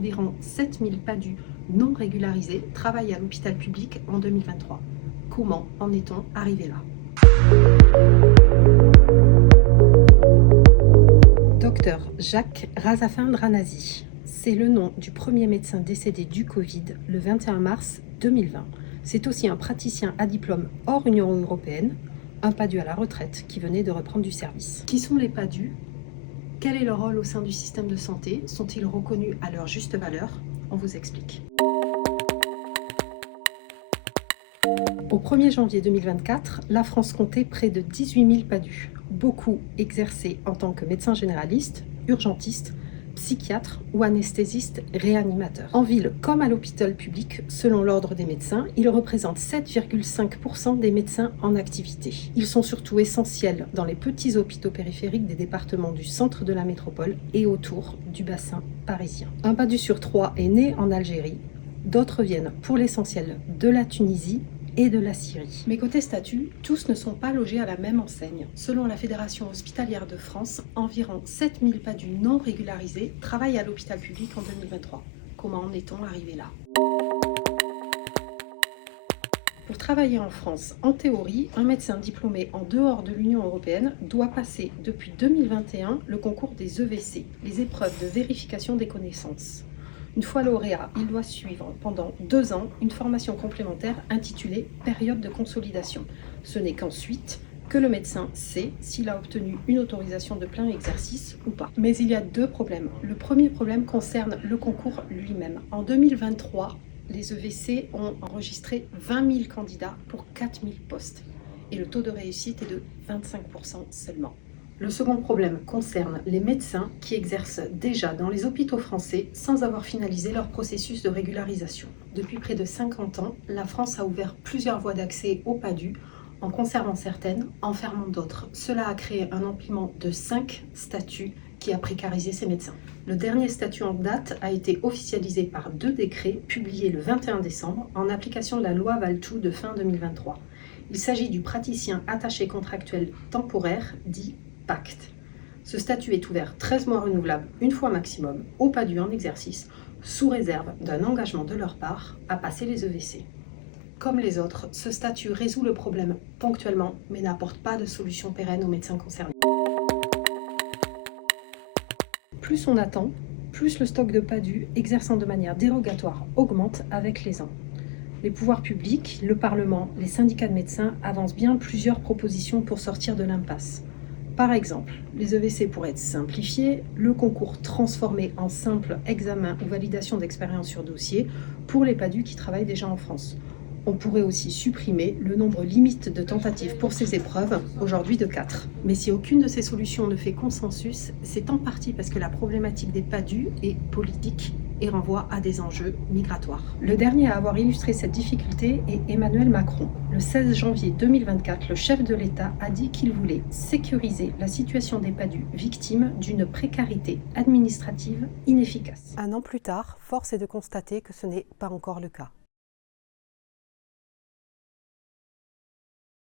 environ 7000 PADU non régularisés travaillent à l'hôpital public en 2023. Comment en est-on arrivé là? Docteur Jacques Razafin-Dranazi, c'est le nom du premier médecin décédé du Covid le 21 mars 2020. C'est aussi un praticien à diplôme hors Union européenne, un PADU à la retraite qui venait de reprendre du service. Qui sont les PADU? Quel est leur rôle au sein du système de santé? Sont-ils reconnus à leur juste valeur? On vous explique. Au 1er janvier 2024, la France comptait près de 18 000 PADU, beaucoup exercés en tant que médecins généralistes, urgentistes, psychiatres ou anesthésistes réanimateurs. En ville comme à l'hôpital public, selon l'ordre des médecins, ils représentent 7,5% des médecins en activité. Ils sont surtout essentiels dans les petits hôpitaux périphériques des départements du centre de la métropole et autour du bassin parisien. Un PADU sur 3 est né en Algérie, d'autres viennent pour l'essentiel de la Tunisie et de la Syrie. Mais côté statut, tous ne sont pas logés à la même enseigne. Selon la Fédération hospitalière de France, environ 7000 PADU non régularisés travaillent à l'hôpital public en 2023. Comment en est-on arrivé là? Pour travailler en France, en théorie, un médecin diplômé en dehors de l'Union européenne doit passer depuis 2021 le concours des EVC, les épreuves de vérification des connaissances. Une fois lauréat, il doit suivre pendant 2 ans une formation complémentaire intitulée période de consolidation. Ce n'est qu'ensuite que le médecin sait s'il a obtenu une autorisation de plein exercice ou pas. Mais il y a 2 problèmes. Le premier problème concerne le concours lui-même. En 2023, les EVC ont enregistré 20 000 candidats pour 4 000 postes. Et le taux de réussite est de 25% seulement. Le second problème concerne les médecins qui exercent déjà dans les hôpitaux français sans avoir finalisé leur processus de régularisation. Depuis près de 50 ans, la France a ouvert plusieurs voies d'accès au PADU, en conservant certaines, en fermant d'autres. Cela a créé un empilement de 5 statuts qui a précarisé ces médecins. Le dernier statut en date a été officialisé par 2 décrets publiés le 21 décembre en application de la loi Valletoux de fin 2023. Il s'agit du praticien attaché contractuel temporaire, dit PACT. Ce statut est ouvert 13 mois renouvelables, une fois maximum, aux PADU en exercice, sous réserve d'un engagement de leur part à passer les EVC. Comme les autres, ce statut résout le problème ponctuellement, mais n'apporte pas de solution pérenne aux médecins concernés. Plus on attend, plus le stock de PADU exerçant de manière dérogatoire augmente avec les ans. Les pouvoirs publics, le Parlement, les syndicats de médecins avancent bien plusieurs propositions pour sortir de l'impasse. Par exemple, les EVC pourraient être simplifiés, le concours transformé en simple examen ou validation d'expérience sur dossier pour les PADU qui travaillent déjà en France. On pourrait aussi supprimer le nombre limite de tentatives pour ces épreuves, aujourd'hui de 4. Mais si aucune de ces solutions ne fait consensus, c'est en partie parce que la problématique des PADU est politique et renvoie à des enjeux migratoires. Le dernier à avoir illustré cette difficulté est Emmanuel Macron. Le 16 janvier 2024, le chef de l'État a dit qu'il voulait sécuriser la situation des PADU victimes d'une précarité administrative inefficace. 1 an plus tard, force est de constater que ce n'est pas encore le cas.